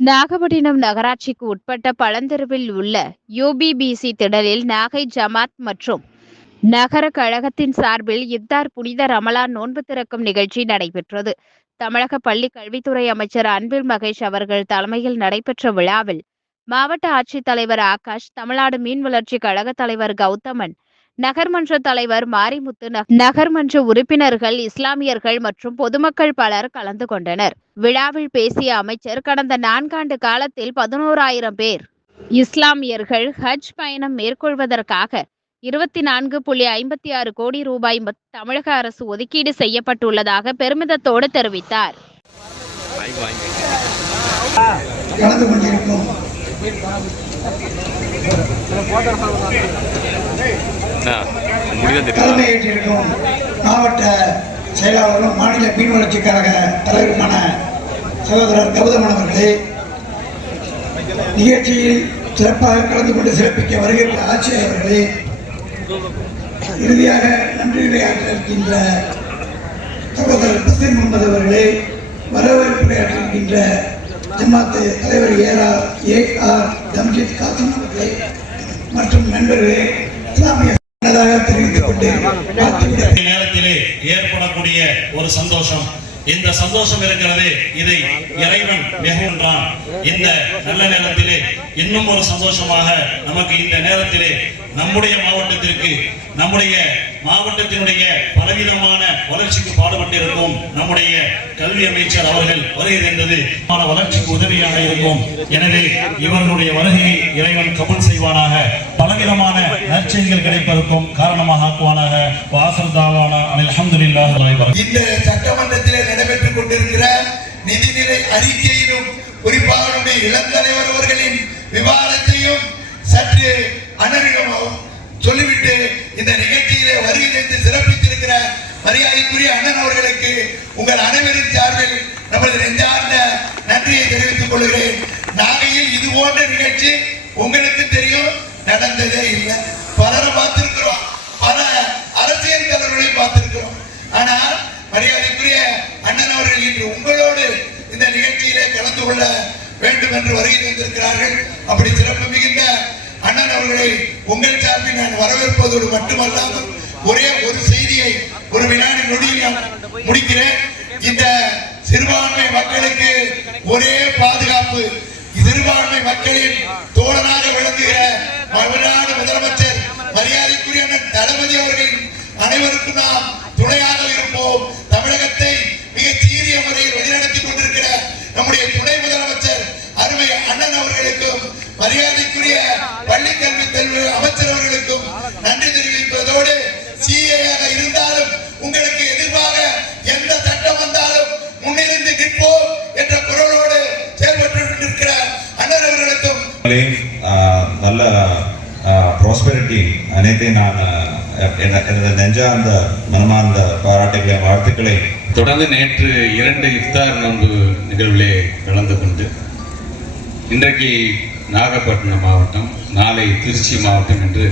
நாகப்பட்டினம் நகராட்சிக்கு உட்பட்ட பழந்தெருவில் உள்ள யூபிபிசி திடலில் நாகை ஜமாத் மற்றும் நகர கழகத்தின் சார்பில் இத்தார் புனித ரமலான் நோன்பு திறக்கும் நிகழ்ச்சி நடைபெற்றது. தமிழக பள்ளி கல்வித்துறை அமைச்சர் அன்பில் மகேஷ் அவர்கள் தலைமையில் நடைபெற்ற விழாவில் மாவட்ட ஆட்சித்தலைவர் ஆகாஷ் தமிழ்நாடு மீன் வளர்ச்சி கழக தலைவர் கௌதமன் நகர்மன்ற தலைவர் மாரிமுத்து நக- நகர்மன்ற உறுப்பினர்கள் இஸ்லாமியர்கள் மற்றும் பொதுமக்கள் பலர் கலந்து கொண்டனர். விழாவில் பேசிய அமைச்சர் கடந்த நான்காண்டு காலத்தில் பதினோராயிரம் பேர் இஸ்லாமியர்கள் ஹஜ் பயணம் மேற்கொள்வதற்காக இருபத்தி நான்கு புள்ளி ஐம்பத்தி ஆறு கோடி ரூபாய் தமிழக அரசு ஒதுக்கீடு செய்யப்பட்டுள்ளதாக பெருமிதத்தோடு தெரிவித்தார். கலந்து கொண்டிருக்கும் தலைமையேற்றிருக்கும் மாவட்ட செயலாளரும் மாநில மீன் வளர்ச்சிக் கழக தலைவருமான சகோதரர் கௌதமன் அவர்களே நிகழ்ச்சியில் சிறப்பாக கலந்து கொண்டு சிறப்பிக்க வருகின்ற ஆட்சியர் அவர்களே இறுதியாக நன்றி உரையாற்ற இருக்கின்ற சகோதரர் பசின் முகமது அவர்களே வரவேற்புரையாற்ற இருக்கின்ற ஜமாத்து தலைவர் ஏரா ஏ ஆர் தம்ஜித் காசிம் அவர்களே மற்றும் நண்பர்களே இஸ்லாமிய நேரத்திலே ஏற்படக்கூடிய ஒரு சந்தோஷம். இந்த சந்தோஷம் இருக்கிறது இதை இறைவன் மிகுன்றான் இந்த நல்ல நேரத்திலே இன்னும் ஒரு சந்தோஷமாக நமக்கு இந்த நேரத்திலே நம்முடைய மாவட்டத்திற்கு நம்முடைய மாவட்டத்தினுடைய பலவிதமான வளர்ச்சிக்கு பாடுபட்டிருக்கும் நம்முடைய கல்வி அமைச்சர் அவர்கள் வருகை தந்தது. வளர்ச்சிக்கு உதவியாக இருக்கும். எனவே இவர்களுடைய வருகையை இறைவன் கபல் செய்வானாக. பலவிதமான நற்செய்திகள் கிடைப்பதற்கும் காரணமாக ஆக்குவானாக. வாசல் தாவான அனில் அஹமதுல்லாஹ் இந்த சட்டமன்றத்திலே நடைபெற்றுக் கொண்டிருக்கிற நிதிநிலை அறிக்கையிலும் குறிப்பாக இளந்தலைவர் அவர்களின் விவாதத்தையும் சற்று அண்ணனிடம் சொல்லிவிட்டு இந்த நிகழ்ச்சியிலே வருகை தந்து சிறப்பித்திருக்கிற மரியாதைக்குரிய அண்ணன் அவர்களுக்கு உங்கள் அனைவரின் சார்பில் நமது நெஞ்சார்ந்த நன்றியை தெரிவித்துக் கொள்கிறேன். நாகையில் இது போன்ற நிகழ்ச்சி உங்களுக்கு தெரியும். நடந்ததே இல்லை. பலரை பார்த்திருக்கிறோம். பல அரசியல் தலைவர்களையும் பார்த்திருக்கிறோம். ஆனால் மரியாதைக்குரிய அண்ணன் அவர்கள் இன்று உங்களோடு இந்த நிகழ்ச்சியிலே கலந்து கொள்ள வேண்டும் என்று வருகை தந்திருக்கிறார்கள். அப்படி சிறப்பு மிகுந்த அவர்களை உங்கள் சார்பில் நான் வரவேற்பதோடு மட்டுமல்லாமல் ஒரே ஒரு செய்தியை ஒரு வினாடி நொடியில் நான் முடிக்கிறேன். இந்த சிறுபான்மை மக்களுக்கு ஒரே பாதுகாப்பு. சிறுபான்மை மக்களின் தோழனாக விளங்குகிற தமிழ்நாடு முதலமைச்சர் மரியாதைக்குரிய தளபதி அவர்களின் அனைவருக்கும் நாம் துணையாக இருப்போம். அவர்களுக்கும் நல்ல ப்ராஸ்பெரிட்டி அனைத்தையும் நான் ஆ, என- எனது நெஞ்சார்ந்த மனமார்ந்த பாராட்டுகளை வாழ்த்துக்களை தொடர்ந்து நேற்று இரண்டு இஃப்தார் நோன்பு நிகழ்விலே கலந்து கொண்டு இன்றைக்கு நாகப்பட்டினம் மாவட்டம் நாளை திருச்சி மாவட்டம் என்று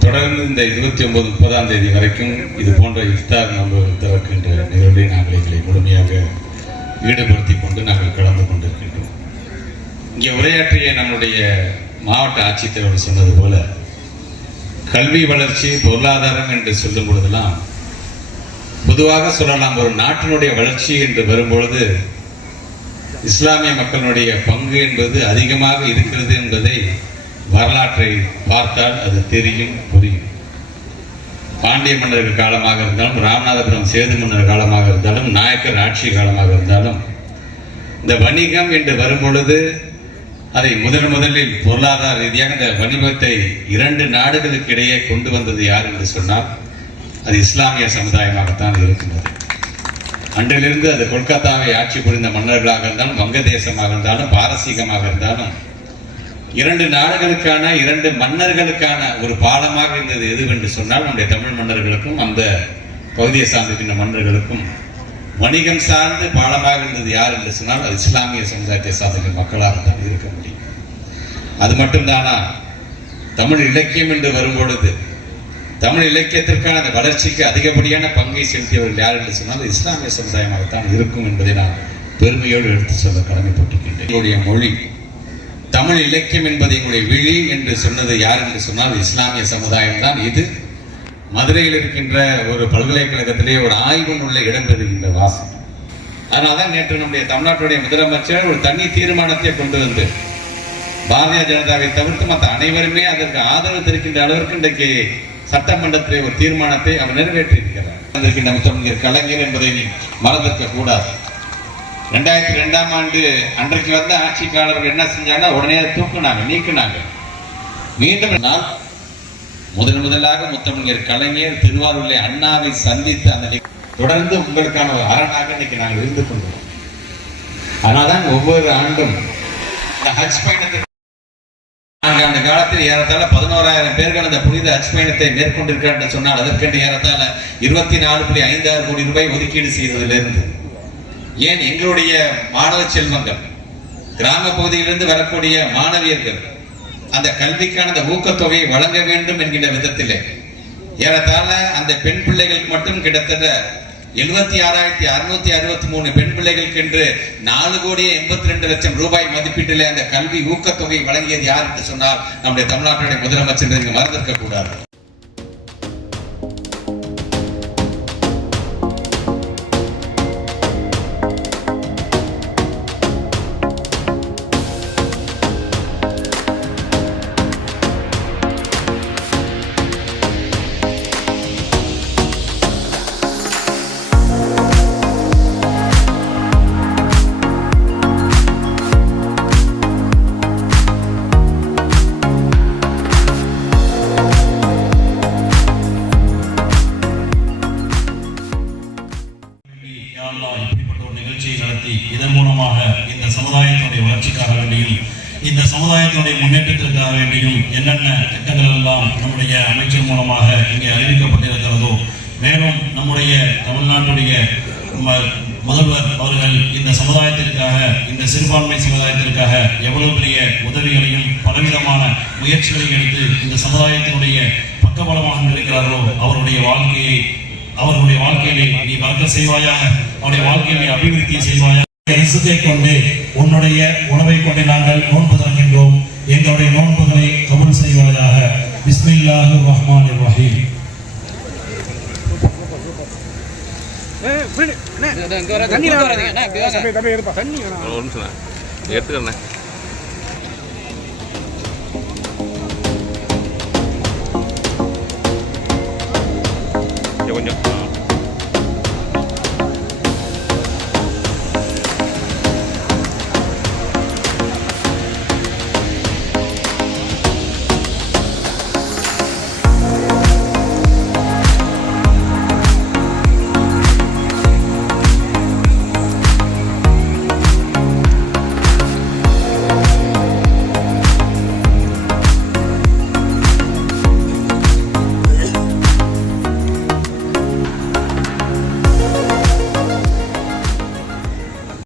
தொடர்ந்து இந்த இருபத்தி ஒன்பது முப்பதாம் தேதி வரைக்கும் இது போன்ற இஃப்தார் நோன்பு திறக்கின்ற நிகழ்வை நாங்கள் எங்களை முழுமையாக ஈடுபடுத்திக் கொண்டு நாங்கள் கலந்து கொண்டோம் இங்கே உரையாற்றிய நம்முடைய மாவட்ட ஆட்சித்தலைவர் சொன்னது போல கல்வி வளர்ச்சி பொருளாதாரம் என்று சொல்லும் பொழுதெல்லாம் பொதுவாக சொல்லலாம் ஒரு நாட்டினுடைய வளர்ச்சி என்று வரும்பொழுது இஸ்லாமிய மக்களுடைய பங்கு என்பது அதிகமாக இருக்கிறது என்பதை வரலாற்றை பார்த்தால் அது தெரியும் புரியும். பாண்டிய மன்னர்கள் காலமாக இருந்தாலும் ராமநாதபுரம் சேது மன்னர் காலமாக இருந்தாலும் நாயக்கர் ஆட்சி காலமாக இருந்தாலும் இந்த வணிகம் என்று வரும் பொழுது அதை முதன் முதலில் பொருளாதார ரீதியாக இந்த வணிகத்தை இரண்டு நாடுகளுக்கு இடையே கொண்டு வந்தது யார் என்று சொன்னால் அது இஸ்லாமிய சமுதாயமாகத்தான் இருக்கின்றது. அன்றிலிருந்து அது கொல்கத்தாவை ஆட்சி புரிந்த மன்னர்களாக இருந்தாலும் வங்கதேசமாக இருந்தாலும் பாரசீகமாக இருந்தாலும் இரண்டு நாடுகளுக்கான இரண்டு மன்னர்களுக்கான ஒரு பாலமாக இருந்தது எதுவென்று சொன்னால் நம்முடைய தமிழ் மன்னர்களுக்கும் அந்த பகுதியை சார்ந்திருக்கின்ற மன்னர்களுக்கும் வணிகம் சார்ந்து பாலமாக இருந்தது யார் என்று சொன்னால் அது இஸ்லாமிய சமுதாயத்தை சார்ந்த மக்களாக தான் இருக்க முடியும். அது மட்டும்தானா? தமிழ் இலக்கியம் என்று வரும்பொழுது தமிழ் இலக்கியத்திற்கான அந்த வளர்ச்சிக்கு அதிகப்படியான பங்கை செலுத்தியவர்கள் யார் என்று சொன்னால் இஸ்லாமிய சமுதாயமாகத்தான் இருக்கும் என்பதை நான் பெருமையோடு எடுத்து சொல்ல கடமைப்பட்டிருக்கின்றேன். எங்களுடைய மொழி தமிழ் இலக்கியம் என்பது எங்களுடைய விழி என்று சொன்னது யார் என்று சொன்னால் இஸ்லாமிய சமுதாயம் தான் இது மதுரையில் இருக்கின்ற ஒரு பல்கலைக்கழகத்திலே ஒரு ஆய்வு உள்ள இடம்பெறுகின்ற வாசம் அதனால்தான் நேற்று நம்முடைய தமிழ்நாட்டுடைய முதலமைச்சர் ஒரு தனி தீர்மானத்தை கொண்டு வந்து பாரதிய ஜனதாவை தவிர்த்து மற்ற அனைவருமே அதற்கு ஆதரவு தெரிவிக்கின்ற அளவிற்கு இன்றைக்கு சட்டமன்றத்திலே ஒரு தீர்மானத்தை அவர் நிறைவேற்றியிருக்கிறார். வந்திருக்கின்ற கலைஞர் என்பதை நீ மறந்திருக்க கூடாது. ரெண்டாயிரத்தி ரெண்டாம் ஆண்டு அன்றைக்கு வந்த ஆட்சிக்காரர்கள் என்ன செஞ்சாங்க? உடனே தூக்குனாங்க நீக்குனாங்க. மீண்டும் நான் முதன் முதலாக முத்தமிழர் கலைஞர் திருவாரூரில் அண்ணாவை சந்தித்து அந்த தொடர்ந்து உங்களுக்கான ஒரு அரணாக இன்னைக்கு நாங்கள் இருந்து கொண்டோம் அதனால்தான் ஒவ்வொரு ஆண்டும் இந்த ஹஜ் பயணத்தை நாங்கள் அந்த காலத்தில் ஏறத்தாழ பதினோராயிரம் பேர்கள் அந்த புனித ஹஜ் பயணத்தை மேற்கொண்டிருக்கிறார் என்று சொன்னால் அதற்கென்று ஏறத்தாழ இருபத்தி நாலு புள்ளி ஐந்தாறு கோடி ரூபாய் ஒதுக்கீடு செய்ததிலிருந்து. ஏன் எங்களுடைய மாணவ செல்வங்கள் கிராம பகுதியிலிருந்து வரக்கூடிய மாணவியர்கள் அந்த கல்விக்கான அந்த ஊக்கத்தொகையை வழங்க வேண்டும் என்கின்ற விதத்திலே. ஏறத்தாழ அந்த பெண் பிள்ளைகளுக்கு மட்டும் கிட்டத்தட்ட எழுபத்தி ஆறாயிரத்தி அறுநூத்தி அறுபத்தி மூணு பெண் பிள்ளைகளுக்கு என்று நாலு கோடியே எண்பத்தி ரெண்டு லட்சம் ரூபாய் மதிப்பீட்டிலே அந்த கல்வி ஊக்கத்தொகை வழங்கியது யார் என்று சொன்னால் நம்முடைய தமிழ்நாட்டுடைய முதலமைச்சர் நீங்க மறந்திருக்க கூடாது நடத்தி இதன் மூலமாக இந்த சமுதாயத்தினுடைய வளர்ச்சிக்காக வேண்டியும் இந்த சமுதாயத்தினுடைய முன்னேற்றத்திற்காக வேண்டியும் என்னென்ன திட்டங்கள் எல்லாம் நம்முடைய அமைச்சர் மூலமாக இங்கே அறிவிக்கப்பட்டிருக்கிறதோ மேலும் நம்முடைய தமிழ்நாட்டுடைய ம- முதல்வர் அவர்கள் இந்த சமுதாயத்திற்காக இந்த சிறுபான்மை சமுதாயத்திற்காக எவ்வளவு பெரிய உதவிகளையும் பலவிதமான முயற்சிகளையும் எடுத்து இந்த சமுதாயத்தினுடைய பக்கபலமாக இருக்கிறார்களோ அவருடைய வாழ்க்கையை அவர்களுடைய வாழ்க்கையிலே நீ வளர்க்க செய்வாயாக அவருடைய வாழ்க்கையிலே அபிவிருத்தி ரிசுத்தை கொண்டு உன்னுடைய உணவை கொண்டு நாங்கள் நோன்பு தருகின்றோம் எங்களுடைய நோன்புகளை கபூல் செய்வாயாக. பிஸ்மில்லாஹு ரஹ்மான் ரஹீம் தண்ணி வராதீங்க தண்ணி ஒரு நிமிஷம் எடுத்துக்கிறேன்